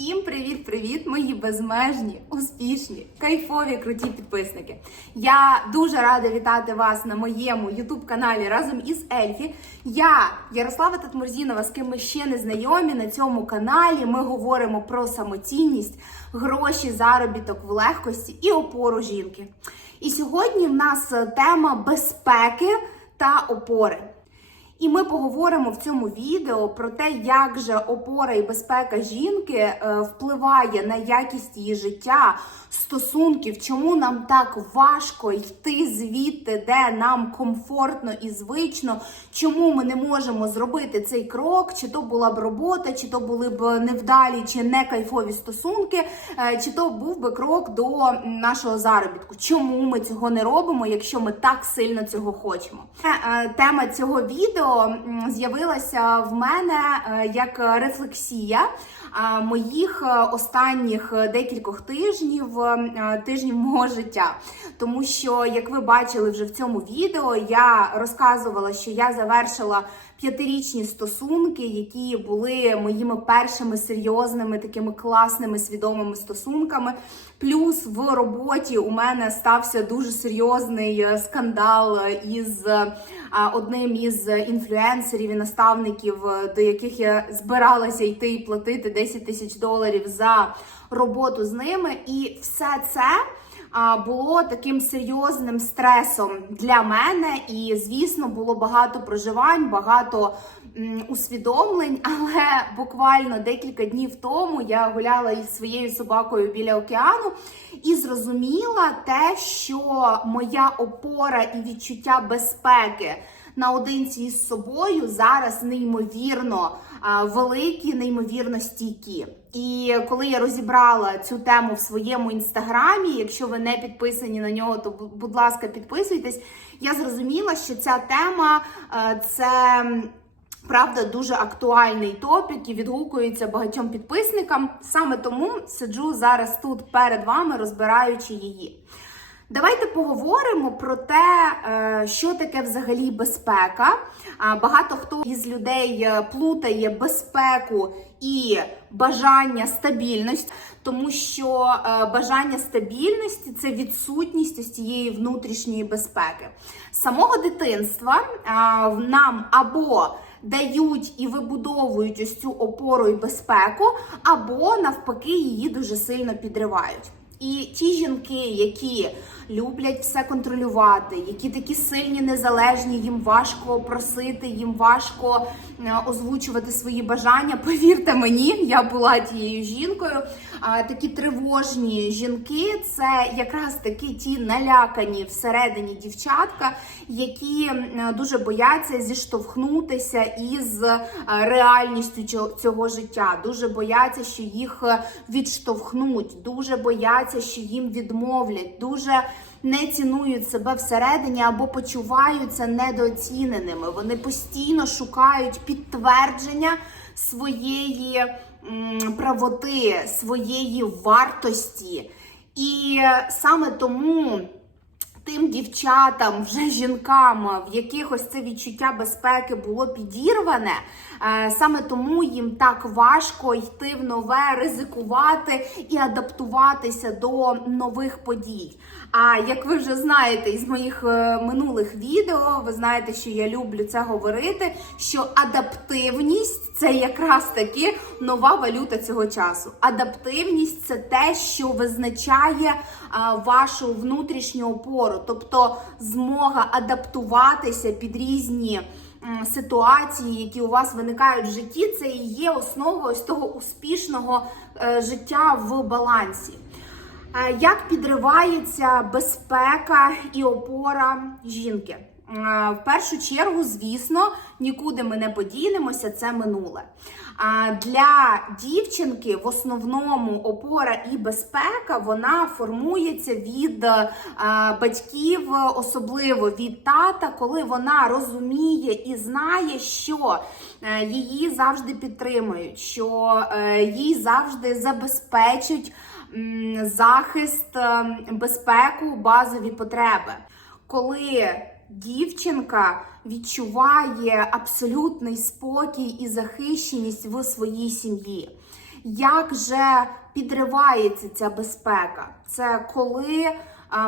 Всім привіт-привіт, мої безмежні, успішні, кайфові, круті підписники. Я дуже рада вітати вас на моєму youtube каналі разом із Ельфі. Я Ярослава Татмурзінова, з ким ми ще не знайомі на цьому каналі. Ми говоримо про самоцінність, гроші, заробіток в легкості і опору жінки. І сьогодні в нас тема безпеки та опори. І ми поговоримо в цьому відео про те, як же опора і безпека жінки е, впливає на якість її життя, стосунків, чому нам так важко йти звідти, де нам комфортно і звично, чому ми не можемо зробити цей крок, чи то була б робота, чи то були б невдалі чи не кайфові стосунки, е, чи то був би крок до нашого заробітку. Чому ми цього не робимо, якщо ми так сильно цього хочемо? Е, Тема цього відео з'явилася в мене е, як рефлексія моїх е, останніх декількох тижнів, е, тижнів мого життя. Тому що, як ви бачили вже в цьому відео, я розказувала, що я завершила п'ятирічні стосунки, які були моїми першими серйозними, такими класними свідомими стосунками. Плюс в роботі у мене стався дуже серйозний е, скандал із е, одним із інфлюенсерів і наставників, е, до яких я збиралася йти і платити 10 тисяч доларів за роботу з ними. І все це було таким серйозним стресом для мене. І, звісно, було багато проживань, багато усвідомлень. Але буквально декілька днів тому я гуляла із своєю собакою біля океану і зрозуміла те, що моя опора і відчуття безпеки. Наодинці із собою зараз неймовірно великі, неймовірно стійкі. І коли я розібрала цю тему в своєму інстаграмі, якщо ви не підписані на нього, то будь ласка, підписуйтесь. Я зрозуміла, що ця тема е, це. Правда, дуже актуальний топік і відгукується багатьом підписникам. Саме тому сиджу зараз тут перед вами, розбираючи її. Давайте поговоримо про те, е, що таке взагалі безпека. Багато хто із людей е, плутає безпеку і бажання стабільності, тому що е, бажання стабільності це відсутність ось цієї внутрішньої безпеки. З самого дитинства нам або дають і вибудовують ось цю опору і безпеку, або навпаки її дуже сильно підривають. І ті жінки, які люблять все контролювати, які такі сильні, незалежні, їм важко просити, їм важко е, озвучувати свої бажання. Повірте мені, я була тією жінкою. Такі тривожні жінки це якраз таки ті налякані всередині дівчатка, які дуже бояться зіштовхнутися із е, реальністю цього- життя. Дуже бояться, що їх е, відштовхнуть, дуже бояться, що їм відмовлять, дуже не цінують себе всередині або почуваються недооціненими. Вони постійно шукають підтвердження своєї правоти, своєї вартості. І саме тому тим дівчатам, вже жінкам, в яких ось це відчуття безпеки було підірване, е, саме тому їм так важко йти в нове, ризикувати і адаптуватися до нових подій. А як ви вже знаєте із моїх е, минулих відео, ви знаєте, що я люблю це говорити. Що адаптивність це якраз таки нова валюта цього часу. Адаптивність це те, що визначає вашу внутрішню опору, тобто змога адаптуватися під різні ситуації, які у вас виникають в житті, це і є основою ось того успішного е, життя в балансі. Е, Як підривається безпека і опора жінки? Е, В першу чергу, звісно, нікуди ми не подінемося, це минуле. Для дівчинки в основному опора і безпека вона формується від е, батьків, особливо від тата, коли вона розуміє і знає, що е, її завжди підтримують, що їй завжди забезпечать захист, ем, безпеку, базові потреби. Коли дівчинка відчуває абсолютний спокій і захищеність в своїй сім'ї. Як же підривається ця безпека? Це коли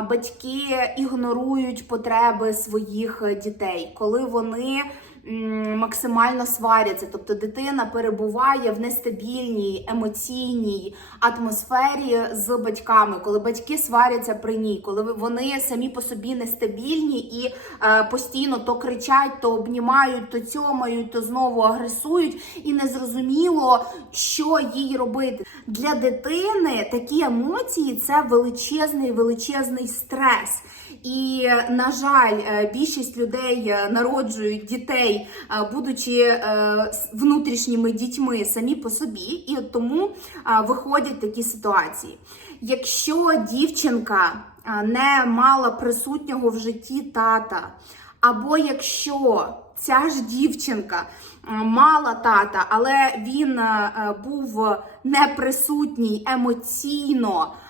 батьки ігнорують потреби своїх дітей, коли вони максимально сваряться, тобто дитина перебуває в нестабільній емоційній атмосфері з батьками, коли батьки сваряться при ній, коли вони самі по собі нестабільні і е, постійно то кричать, то обнімають, то цьомають, то знову агресують, і незрозуміло, що їй робити. Для дитини такі емоції це величезний величезний стрес. І на жаль, е, більшість людей е, народжують дітей, е, будучи внутрішніми дітьми самі по собі, і тому виходять такі ситуації. Якщо дівчинка не мала присутнього в житті тата, або якщо ця ж дівчинка мала тата, але він був неприсутній емоційно ем,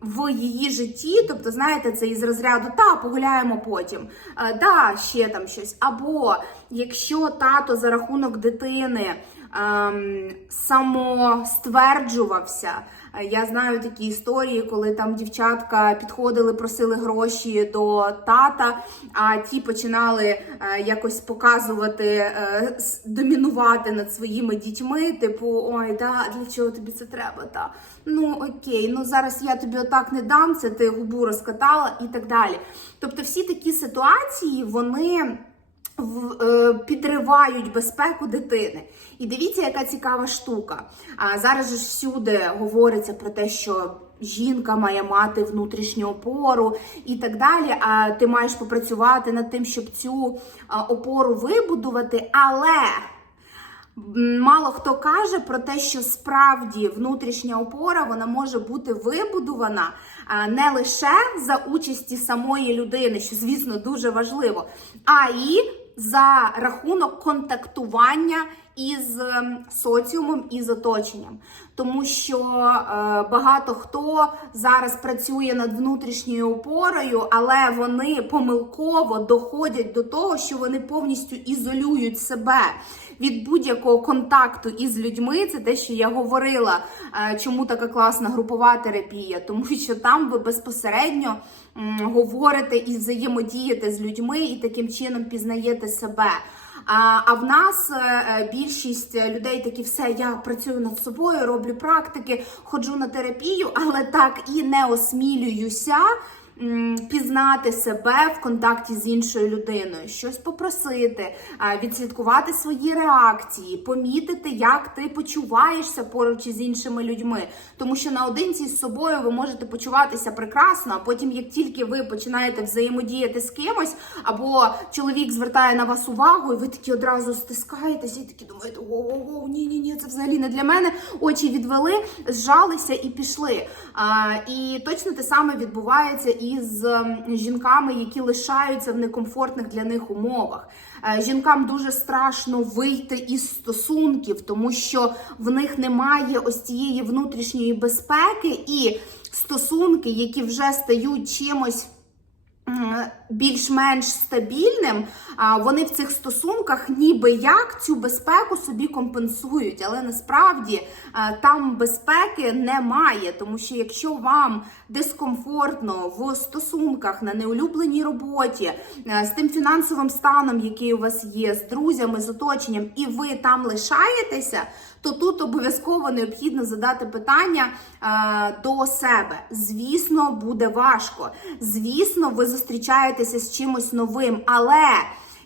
в її житті, тобто, знаєте, це із розряду та погуляємо потім, е, да, ще там щось. Або якщо тато за рахунок дитини ем, самостверджувався. Е, Я знаю такі історії, коли там дівчатка підходили, просили гроші до тата, а ті починали е, якось показувати, е, домінувати над своїми дітьми. Типу, ой, да, для чого тобі це треба? Та ну окей, ну зараз я тобі отак не дам, це ти губу розкатала і так далі. Тобто, всі такі ситуації вони підривають безпеку дитини. І дивіться, яка цікава штука. А зараз ж всюди говориться про те, що жінка має мати внутрішню опору і так далі. А ти маєш попрацювати над тим, щоб цю опору вибудувати, але. Мало хто каже про те, що справді внутрішня опора вона може бути вибудована не лише за участі самої людини, що звісно дуже важливо, а і за рахунок контактування із ем, соціумом і з оточенням, тому що е, багато хто зараз працює над внутрішньою опорою, але вони помилково доходять до того, що вони повністю ізолюють себе від будь-якого контакту із людьми. Це те, що я говорила, е, чому така класна групова терапія, тому що там ви безпосередньо говорите і взаємодієте з людьми, і таким чином пізнаєте себе. А, в нас е, е, більшість людей такі, все, я працюю над собою, роблю практики, ходжу на терапію, але так і не осмілююся пізнати себе в контакті з іншою людиною, щось попросити, відслідкувати свої реакції, помітити, як ти почуваєшся поруч із іншими людьми. Тому що наодинці з собою ви можете почуватися прекрасно, а потім, як тільки ви починаєте взаємодіяти з кимось, або чоловік звертає на вас увагу, і ви такі одразу стискаєтеся і такі думаєте, о-о-о, ні, ні, це взагалі не для мене. Очі відвели, зжалися і пішли. А, і точно те саме відбувається із ем, жінками, які лишаються в некомфортних для них умовах. Е, Жінкам дуже страшно вийти із стосунків, тому що в них немає ось цієї внутрішньої безпеки і стосунки, які вже стають чимось. Більш-менш стабільним, вони в цих стосунках ніби як цю безпеку собі компенсують, але насправді там безпеки немає, тому що якщо вам дискомфортно в стосунках на неулюбленій роботі, з тим фінансовим станом, який у вас є, з друзями, з оточенням, і ви там лишаєтеся, то тут обов'язково необхідно задати питання е, до себе. Звісно, буде важко. Звісно, ви зустрічаєтеся з чимось новим, але.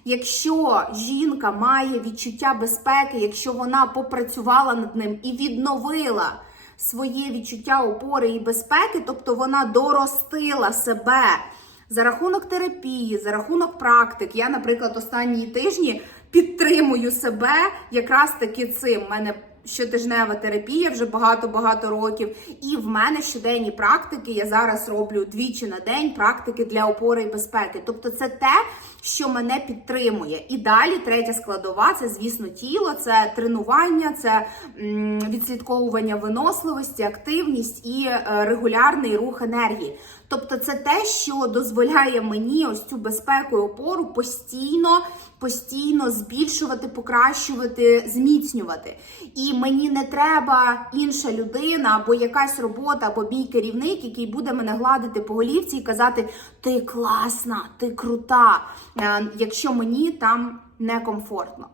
Якщо жінка має відчуття безпеки, якщо вона попрацювала над ним і відновила своє відчуття опори і безпеки, тобто вона доростила себе за рахунок терапії, за рахунок практик. Я, наприклад, останні тижні підтримую себе якраз таки цим. У мене щотижнева терапія вже багато-багато років. І в мене щоденні практики. Я зараз роблю двічі на день практики для опори і безпеки. Тобто, це те, що мене підтримує. І далі третя складова це, звісно, тіло, це тренування, це відслідковування виносливості, активність і е, регулярний рух енергії. Тобто, це те, що дозволяє мені ось цю безпеку і опору постійно, постійно збільшувати, покращувати, зміцнювати. І І мені не треба інша людина, або якась робота, або мій керівник, який буде мене гладити по голівці і казати: ти класна, ти крута, е, якщо мені там некомфортно.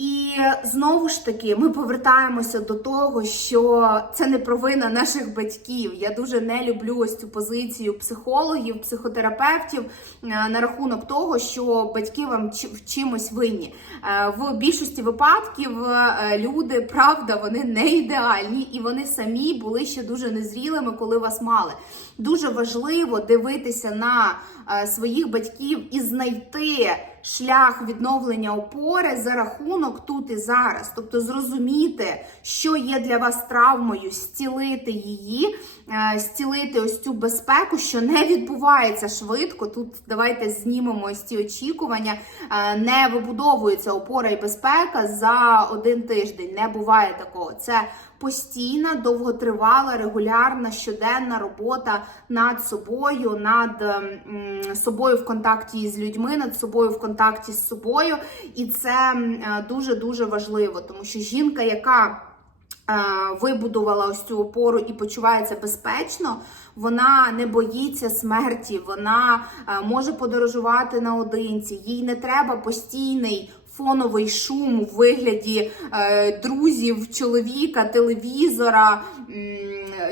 І знову ж таки, ми повертаємося до того, що це не провина наших батьків. Я дуже не люблю ось цю позицію психологів, психотерапевтів е, на рахунок того, що батьки вам в чимось винні. Е, В більшості випадків е, люди, правда, вони не ідеальні, і вони самі були ще дуже незрілими, коли вас мали. Дуже важливо дивитися на своїх батьків і знайти шлях відновлення опори за рахунок тут і зараз. Тобто зрозуміти, що є для вас травмою, зцілити її, е, зцілити ось цю безпеку, що не відбувається швидко. Тут давайте знімемо ось ці очікування. Е, Не вибудовується опора і безпека за один тиждень. Не буває такого. Це постійна, довготривала, регулярна, щоденна робота над собою, над собою в контакті з людьми, над собою в контакті з собою. І це дуже дуже важливо, тому що жінка, яка вибудувала ось цю опору і почувається безпечно, вона не боїться смерті, вона е, може подорожувати наодинці, їй не треба постійний. Фоновий шум у вигляді е, друзів, чоловіка, телевізора, м,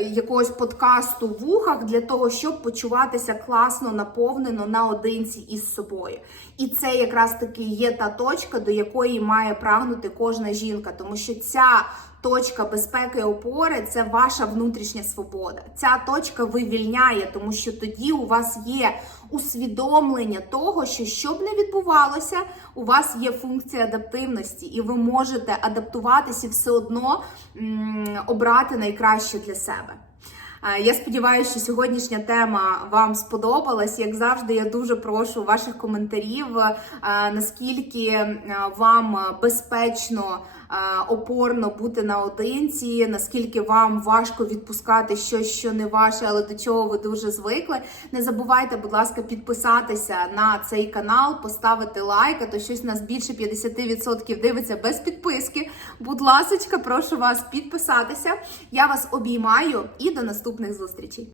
якогось подкасту в вухах для того, щоб почуватися класно, наповнено наодинці із собою. І це якраз таки є та точка, до якої має прагнути кожна жінка, тому що ця точка безпеки і опори це ваша внутрішня свобода. Ця точка вивільняє, тому що тоді у вас є усвідомлення того, що що б не відбувалося, у вас є функція адаптивності, і ви можете адаптуватися і все одно м, обрати найкраще для себе. Е, Я сподіваюся, що сьогоднішня тема вам сподобалась. Як завжди, я дуже прошу ваших коментарів, е, наскільки е, вам безпечно, опорно бути наодинці, наскільки вам важко відпускати щось, що не ваше, але до чого ви дуже звикли. Не забувайте, будь ласка, підписатися на цей канал, поставити лайк, а то щось нас більше 50% дивиться без підписки. Будь ласочка, прошу вас підписатися. Я вас обіймаю і до наступних зустрічей.